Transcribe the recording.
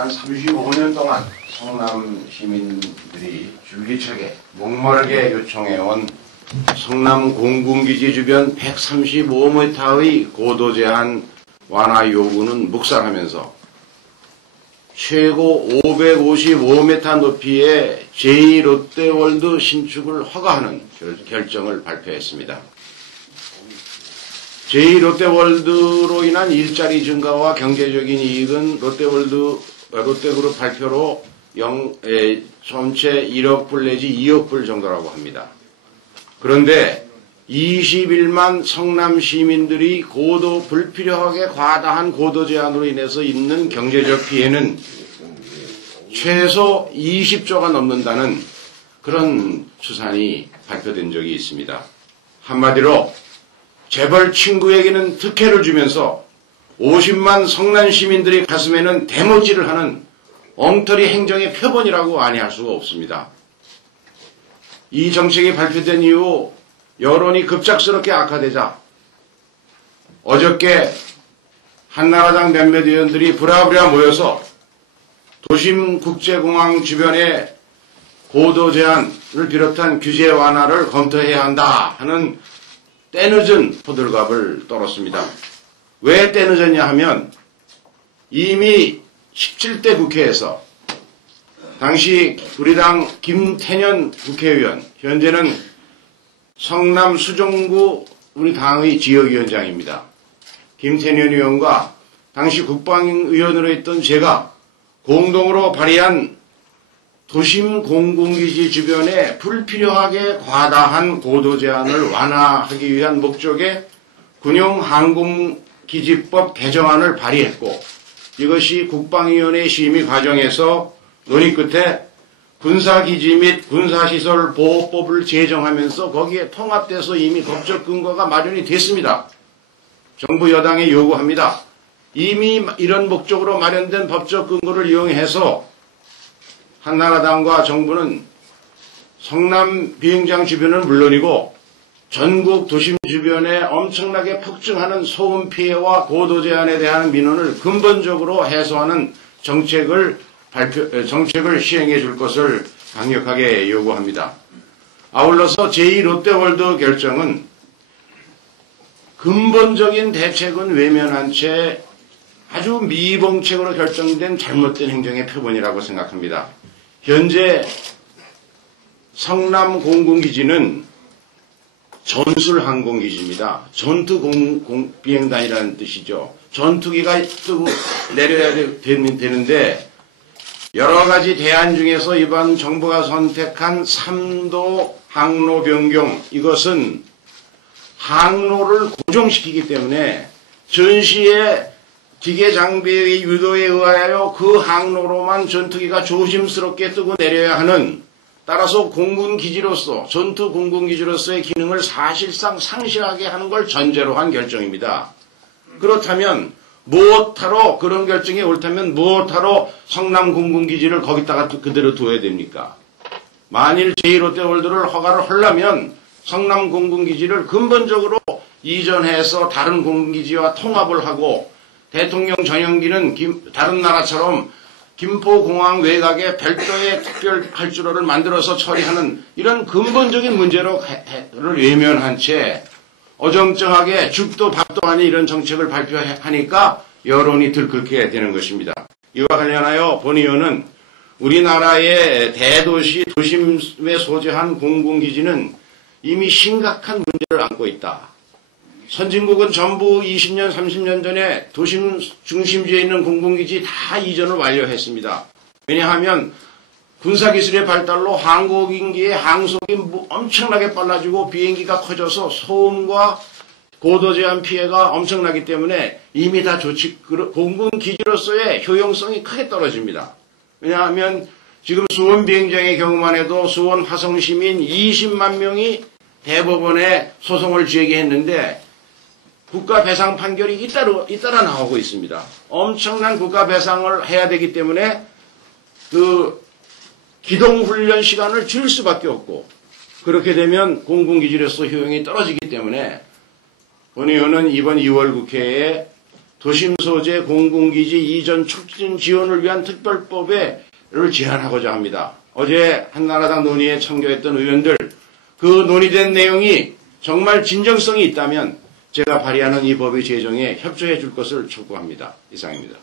지난 35년 동안 성남 시민들이 줄기차게 목마르게 요청해온 성남 공군기지 주변 135m의 고도 제한 완화 요구는 묵살하면서 최고 555m 높이의 제2롯데월드 신축을 허가하는 결정을 발표했습니다. 제2롯데월드로 인한 일자리 증가와 경제적인 이익은 롯데그룹 발표로 전체 1억 불 내지 2억 불 정도라고 합니다. 그런데 21만 성남 시민들이 고도 불필요하게 과다한 고도 제한으로 인해서 있는 경제적 피해는 최소 20조가 넘는다는 그런 추산이 발표된 적이 있습니다. 한마디로 재벌 친구에게는 특혜를 주면서 50만 성남 시민들이 가슴에는 대못질을 하는 엉터리 행정의 표본이라고 아니할 수가 없습니다. 이 정책이 발표된 이후 여론이 급작스럽게 악화되자 어저께 한나라당 몇몇 의원들이 부랴부랴 모여서 도심국제공항 주변의 고도 제한을 비롯한 규제 완화를 검토해야 한다 하는 때늦은 호들갑을 떨었습니다. 왜 때늦었냐 하면 이미 17대 국회에서 당시 우리 당 김태년 국회의원, 현재는 성남 수정구 우리 당의 지역위원장입니다. 김태년 의원과 당시 국방위원으로 했던 제가 공동으로 발의한 도심 공군기지 주변에 불필요하게 과다한 고도 제한을 완화하기 위한 목적의 군용 항공기지법 개정안을 발의했고, 이것이 국방위원회 심의 과정에서 논의 끝에 군사기지 및 군사시설 보호법을 제정하면서 거기에 통합돼서 이미 법적 근거가 마련이 됐습니다. 정부 여당에 요구합니다. 이미 이런 목적으로 마련된 법적 근거를 이용해서 한나라당과 정부는 성남 비행장 주변은 물론이고 전국 도심 주변에 엄청나게 폭증하는 소음 피해와 고도 제한에 대한 민원을 근본적으로 해소하는 정책을 시행해 줄 것을 강력하게 요구합니다. 아울러서 제2롯데월드 결정은 근본적인 대책은 외면한 채 아주 미봉책으로 결정된 잘못된 행정의 표본이라고 생각합니다. 현재 성남 공군기지는 전술항공기지입니다. 전투 비행단이라는 뜻이죠. 전투기가 뜨고 내려야 되는데 여러 가지 대안 중에서 이번 정부가 선택한 3도 항로 변경, 이것은 항로를 고정시키기 때문에 전시의 기계 장비의 유도에 의하여 그 항로로만 전투기가 조심스럽게 뜨고 내려야 하는, 따라서 공군기지로서, 전투 공군기지로서의 기능을 사실상 상실하게 하는 걸 전제로 한 결정입니다. 그렇다면 무엇하러, 그런 결정이 옳다면 무엇하러 성남 공군기지를 거기다가 그대로 둬야 됩니까? 만일 제2롯데월드를 허가를 하려면 성남 공군기지를 근본적으로 이전해서 다른 공군기지와 통합을 하고, 대통령 전용기는 다른 나라처럼 김포공항 외곽에 별도의 특별 활주로를 만들어서 처리하는 이런 근본적인 문제를 외면한 채 어정쩡하게 죽도 밥도 아닌 이런 정책을 발표하니까 여론이 들끓게 되는 것입니다. 이와 관련하여 본 의원은 우리나라의 대도시 도심에 소재한 공군기지는 이미 심각한 문제를 안고 있다. 선진국은 전부 20년, 30년 전에 도심 중심지에 있는 공군기지 다 이전을 완료했습니다. 왜냐하면 군사기술의 발달로 항공기의 항속이 엄청나게 빨라지고 비행기가 커져서 소음과 고도 제한 피해가 엄청나기 때문에 이미 다 공군기지로서의 효용성이 크게 떨어집니다. 왜냐하면 지금 수원 비행장의 경우만 해도 수원 화성시민 20만 명이 대법원에 소송을 제기했는데 국가 배상 판결이 잇따라 나오고 있습니다. 엄청난 국가 배상을 해야 되기 때문에 그 기동훈련 시간을 줄 수밖에 없고, 그렇게 되면 공군기지로서 효용이 떨어지기 때문에 본 의원은 이번 2월 국회에 도심 소재 공군기지 이전 촉진 지원을 위한 특별법을 제안하고자 합니다. 어제 한나라당 논의에 참여했던 의원들, 그 논의된 내용이 정말 진정성이 있다면 제가 발의하는 이 법의 제정에 협조해 줄 것을 촉구합니다. 이상입니다.